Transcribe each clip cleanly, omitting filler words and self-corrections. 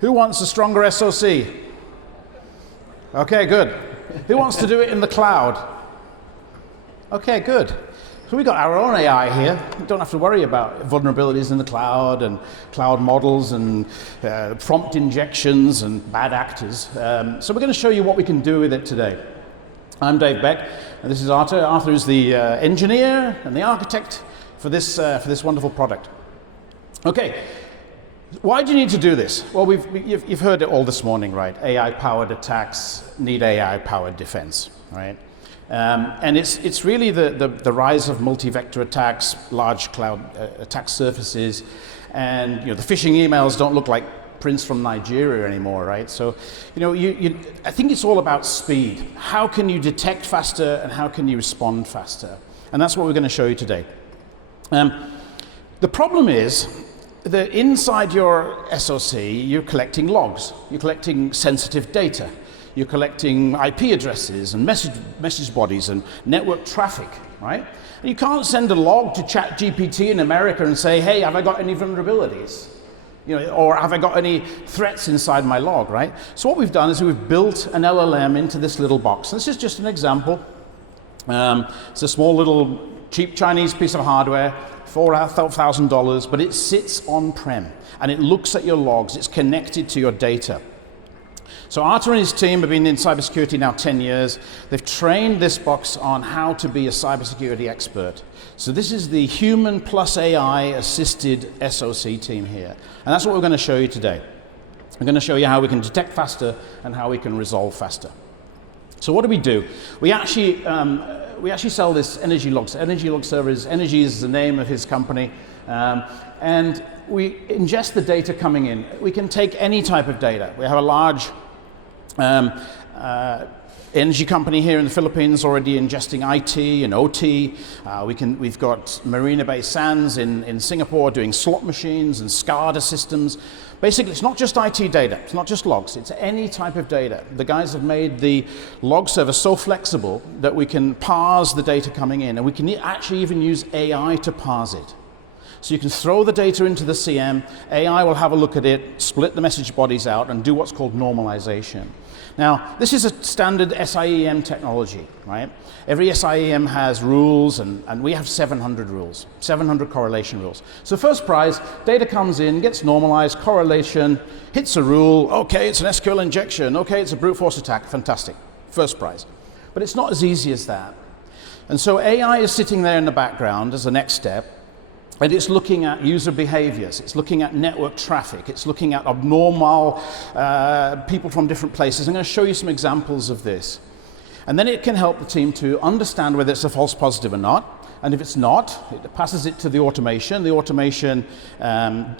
Who wants a stronger SOC? Okay, good. Who wants to do it in the cloud? Okay, good. So we got our own AI here. We don't have to worry about vulnerabilities in the cloud and cloud models and prompt injections and bad actors. So we're going to show you what we can do with it today. I'm Dave Beck, and this is Artur. Artur is the engineer and the architect for this wonderful product. Okay, why do you need to do this? Well, you've heard it all this morning, right? AI-powered attacks need AI-powered defense, right? And it's really the rise of multi-vector attacks, large cloud attack surfaces, and the phishing emails don't look like prints from Nigeria anymore, right? So, I think it's all about speed. How can you detect faster and how can you respond faster? And that's what we're going to show you today. The problem is that inside your SOC, you're collecting logs, you're collecting sensitive data. You're collecting IP addresses and message bodies and network traffic, right? And you can't send a log to ChatGPT in America and say, hey, have I got any vulnerabilities? Or have I got any threats inside my log, right? So what we've done is we've built an LLM into this little box. This is just an example. It's a small little cheap Chinese piece of hardware, $4,000, but it sits on-prem and it looks at your logs. It's connected to your data. So Artur and his team have been in cybersecurity now 10 years. They've trained this box on how to be a cybersecurity expert. So this is the human plus AI assisted SOC team here. And that's what we're going to show you today. We're going to show you how we can detect faster and how we can resolve faster. So what do? We actually sell this Energy Log. Energy Log Server Energy is the name of his company. And we ingest the data coming in. We can take any type of data. We have a large energy company here in the Philippines already ingesting IT and OT. We've got Marina Bay Sands in Singapore doing slot machines and SCADA systems. Basically, it's not just IT data. It's not just logs. It's any type of data. The guys have made the log server so flexible that we can parse the data coming in, and we can actually even use AI to parse it. So you can throw the data into the CM, AI will have a look at it, split the message bodies out, and do what's called normalization. Now, this is a standard SIEM technology, right? Every SIEM has rules, and we have 700 rules, 700 correlation rules. So first prize, data comes in, gets normalized, correlation, hits a rule, okay, it's an SQL injection, okay, it's a brute force attack, fantastic, first prize. But it's not as easy as that. And so AI is sitting there in the background as the next step, and it's looking at user behaviors, it's looking at network traffic, it's looking at abnormal people from different places. I'm going to show you some examples of this. And then it can help the team to understand whether it's a false positive or not. And if it's not, it passes it to the automation. The automation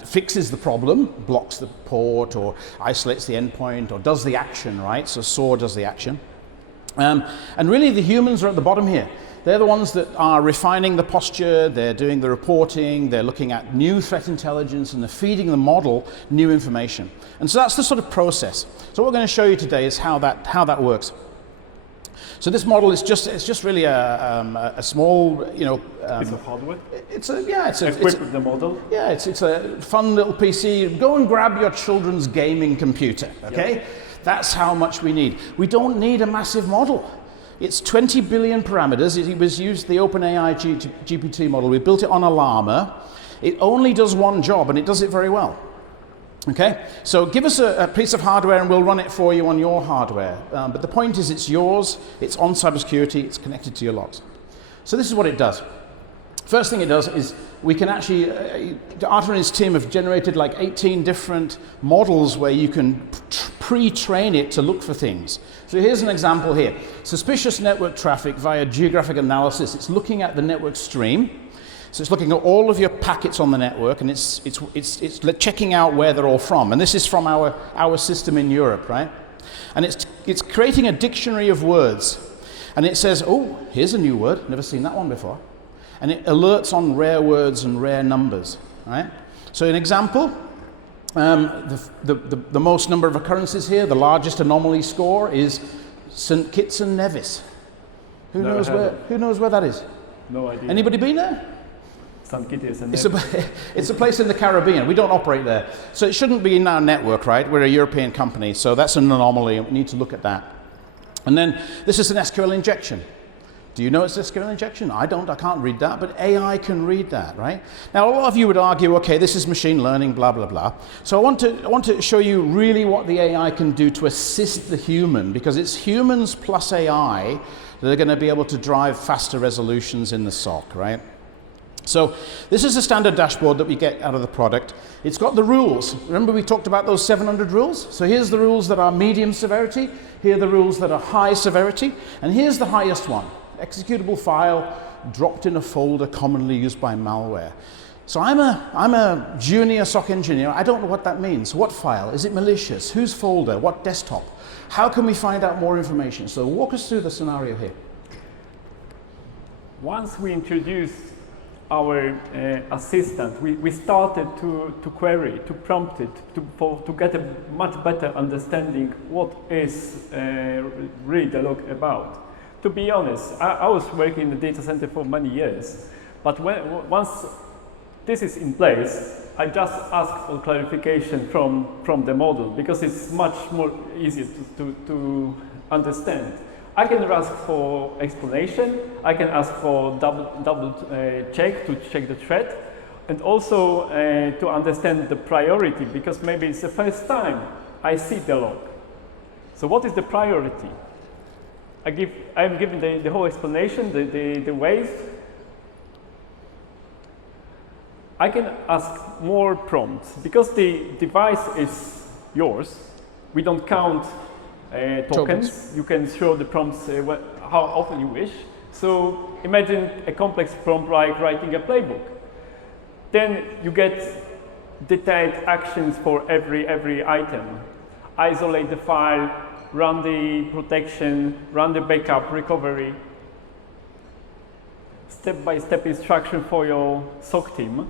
fixes the problem, blocks the port or isolates the endpoint or does the action, right? So SOAR does the action. And really the humans are at the bottom here. They're the ones that are refining the posture, they're doing the reporting, they're looking at new threat intelligence, and they're feeding the model new information. And so that's the sort of process. So what we're going to show you today is how that works. So this model is just really a small, piece of hardware. It's equipped with the model. Yeah, it's a fun little PC. Go and grab your children's gaming computer. Okay, yep. That's how much we need. We don't need a massive model. It's 20 billion parameters. It was used the OpenAI GPT model. We built it on a llama. It only does one job, and it does it very well. Okay, so give us a piece of hardware and we'll run it for you on your hardware. But the point is it's yours, it's on cybersecurity, it's connected to your logs. So this is what it does. First thing it does is we can actually, Artur and his team have generated like 18 different models where you can pre-train it to look for things. So here's an example here. Suspicious network traffic via geographic analysis. It's looking at the network stream. So it's looking at all of your packets on the network, and it's checking out where they're all from. And this is from our system in Europe, right? And it's creating a dictionary of words. And it says, oh, here's a new word, never seen that one before. And it alerts on rare words and rare numbers, right? So an example, the most number of occurrences here, the largest anomaly score is St. Kitts and Nevis. Who knows where that is? No idea. Anybody been there? St. Kitts and It's a place in the Caribbean. We don't operate there. So it shouldn't be in our network, right? We're a European company, so that's an anomaly, and we need to look at that. And then this is an SQL injection. Do you know it's SQL injection? I don't, I can't read that, but AI can read that, right? Now, a lot of you would argue, okay, this is machine learning, blah, blah, blah. So I want to show you really what the AI can do to assist the human, because it's humans plus AI that are going to be able to drive faster resolutions in the SOC, right? So this is a standard dashboard that we get out of the product. It's got the rules. Remember we talked about those 700 rules? So here's the rules that are medium severity, here are the rules that are high severity, and here's the highest one. Executable file dropped in a folder commonly used by malware. So I'm a junior SOC engineer. I don't know what that means. What file? Is it malicious? Whose folder? What desktop? How can we find out more information? So walk us through the scenario here. Once we introduce our assistant, we started to query, to prompt it, to get a much better understanding what is really the log about. To be honest, I was working in the data center for many years, but once this is in place, I just ask for clarification from the model, because it's much more easier to understand. I can ask for explanation, I can ask for double check to check the threat, and also to understand the priority, because maybe it's the first time I see the log. So what is the priority? I'm giving the whole explanation, the ways. I can ask more prompts. Because the device is yours, we don't count tokens. You can throw the prompts how often you wish. So imagine a complex prompt like writing a playbook. Then you get detailed actions for every item. Isolate the file, run the protection, run the backup, recovery. Step-by-step instruction for your SOC team.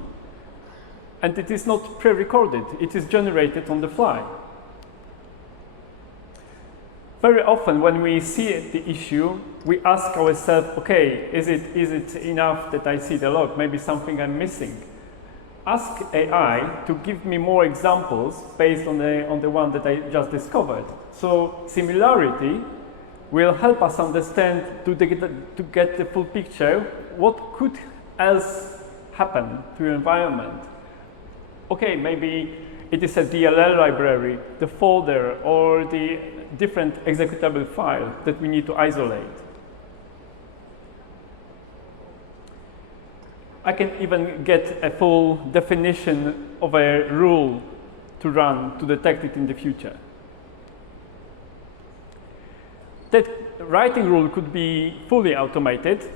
And it is not pre-recorded, it is generated on the fly. Very often when we see the issue, we ask ourselves, okay, is it enough that I see the log? Maybe something I'm missing. Ask AI to give me more examples based on the one that I just discovered. So similarity will help us understand to get the full picture, what could else happen to your environment. Okay, maybe it is a DLL library, the folder, or the different executable file that we need to isolate. I can even get a full definition of a rule to run to detect it in the future. That writing rule could be fully automated.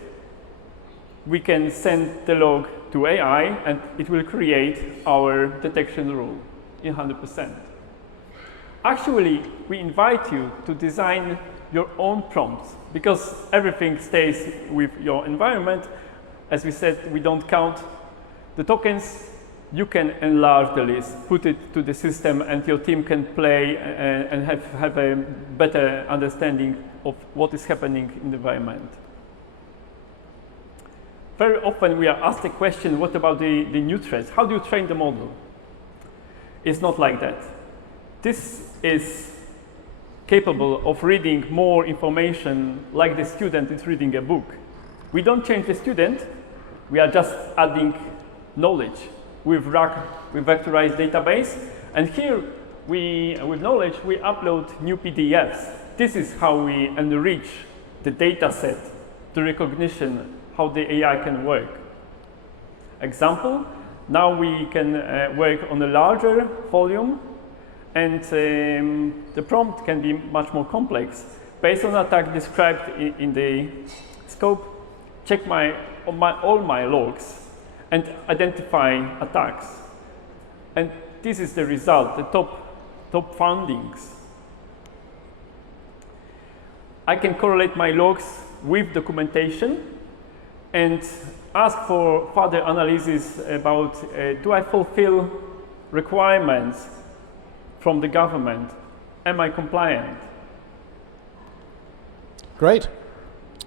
We can send the log to AI and it will create our detection rule in 100%. Actually, we invite you to design your own prompts, because everything stays with your environment. As we said, we don't count the tokens. You can enlarge the list, put it to the system, and your team can play and have a better understanding of what is happening in the environment. Very often we are asked the question, what about the new threats? How do you train the model? It's not like that. This is capable of reading more information like the student is reading a book. We don't change the student, we are just adding knowledge with RAG, with vectorized database. And here, with knowledge, we upload new PDFs. This is how we enrich the data set, the recognition, how the AI can work. Example, now we can work on a larger volume, and the prompt can be much more complex. Based on attack described in the scope, check all my logs and identify attacks. And this is the result, the top findings. I can correlate my logs with documentation and ask for further analysis about do I fulfill requirements from the government? Am I compliant? Great.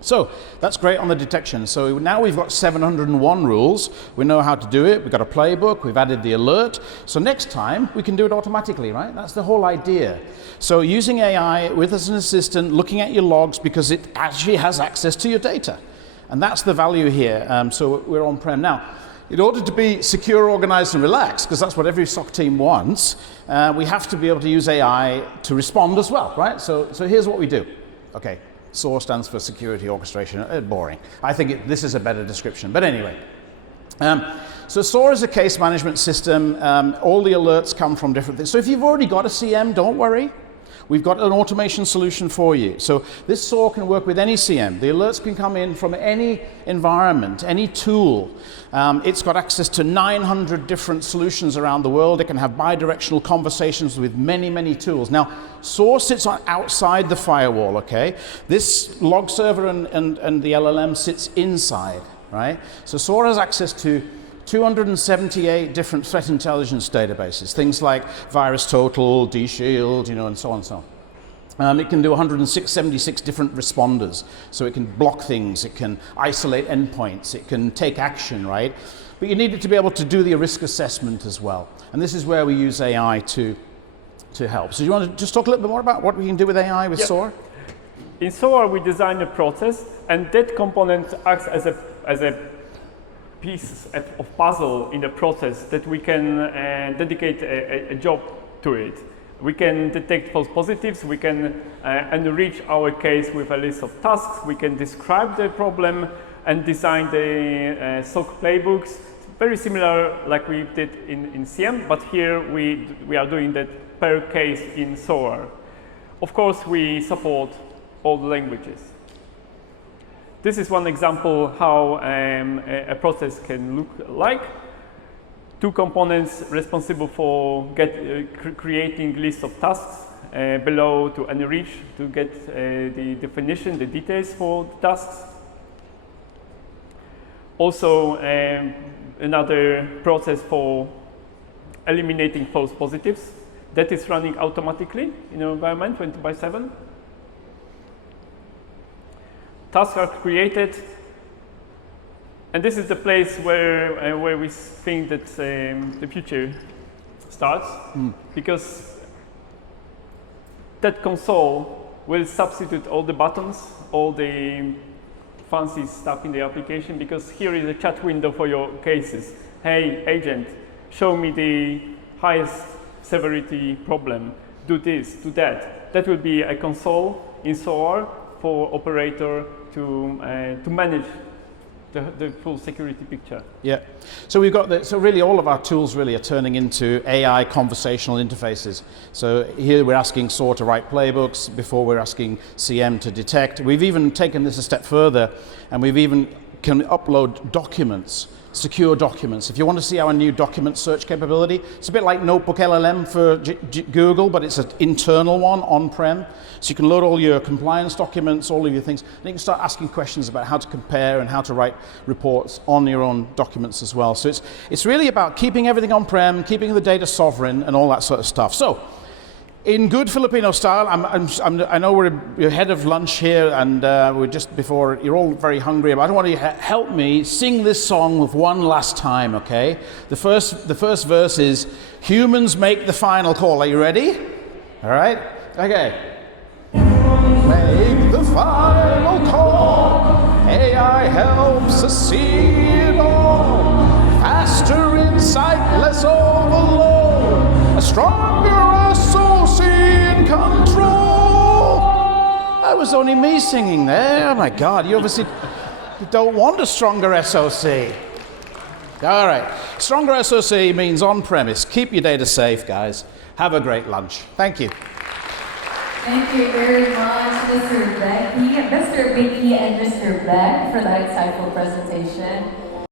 So that's great on the detection. So now we've got 701 rules. We know how to do it. We've got a playbook. We've added the alert. So next time we can do it automatically, right? That's the whole idea. So using AI with as an assistant, looking at your logs because it actually has access to your data. And that's the value here. So we're on-prem. Now, in order to be secure, organized, and relaxed, because that's what every SOC team wants, we have to be able to use AI to respond as well, right? So here's what we do. Okay. SOAR stands for security orchestration. Boring. I think this is a better description. But anyway, so SOAR is a case management system. All the alerts come from different things. So if you've already got a CM, don't worry. We've got an automation solution for you. So this SOAR can work with any CM. The alerts can come in from any environment, any tool. It's got access to 900 different solutions around the world. It can have bidirectional conversations with many, many tools. Now, SOAR sits outside the firewall, okay? This log server and the LLM sits inside, right? So SOAR has access to 278 different threat intelligence databases, things like VirusTotal, DShield, and so on and so on. It can do 176 different responders, so it can block things, it can isolate endpoints, it can take action, right? But you need it to be able to do the risk assessment as well. And this is where we use AI to help. So do you want to just talk a little bit more about what we can do with AI with SOAR? In SOAR, we design a process, and that component acts as a piece of puzzle in the process that we can dedicate a job to it. We can detect false positives, we can enrich our case with a list of tasks, we can describe the problem and design the SOC playbooks. Very similar like we did in CM, but here we are doing that per case in SOAR. Of course, we support all the languages. This is one example how a process can look like. Two components responsible for creating lists of tasks below to enrich, to get the definition, the details for the tasks. Also, another process for eliminating false positives that is running automatically in your environment 24/7. Tasks are created, and this is the place where we think that the future starts, because that console will substitute all the buttons, all the fancy stuff in the application, because here is a chat window for your cases. Hey, agent, show me the highest severity problem. Do this, do that. That will be a console in SOAR for operator to manage the full security picture. Yeah. So we've got so really all of our tools really are turning into AI conversational interfaces. So here we're asking SOAR to write playbooks, before we're asking CM to detect. We've even taken this a step further, and we've even can upload documents, secure documents. If you want to see our new document search capability, it's a bit like Notebook LLM for Google, but it's an internal one on-prem. So you can load all your compliance documents, all of your things, and you can start asking questions about how to compare and how to write reports on your own documents as well. So it's really about keeping everything on-prem, keeping the data sovereign, and all that sort of stuff. So in good Filipino style, I know we're ahead of lunch here, and we're just before, you're all very hungry, but I want you to help me sing this song with one last time, okay? The first verse is, humans make the final call. Are you ready? All right? Okay. Make the final call. AI helps us see it all. Faster insight, less overload. A stronger SOC in control. That was only me singing there. Oh my God, you obviously don't want a stronger SOC. All right, stronger SOC means on-premise. Keep your data safe, guys. Have a great lunch. Thank you. Thank you very much, Mr. Becky, and Mr. Beck for that insightful presentation.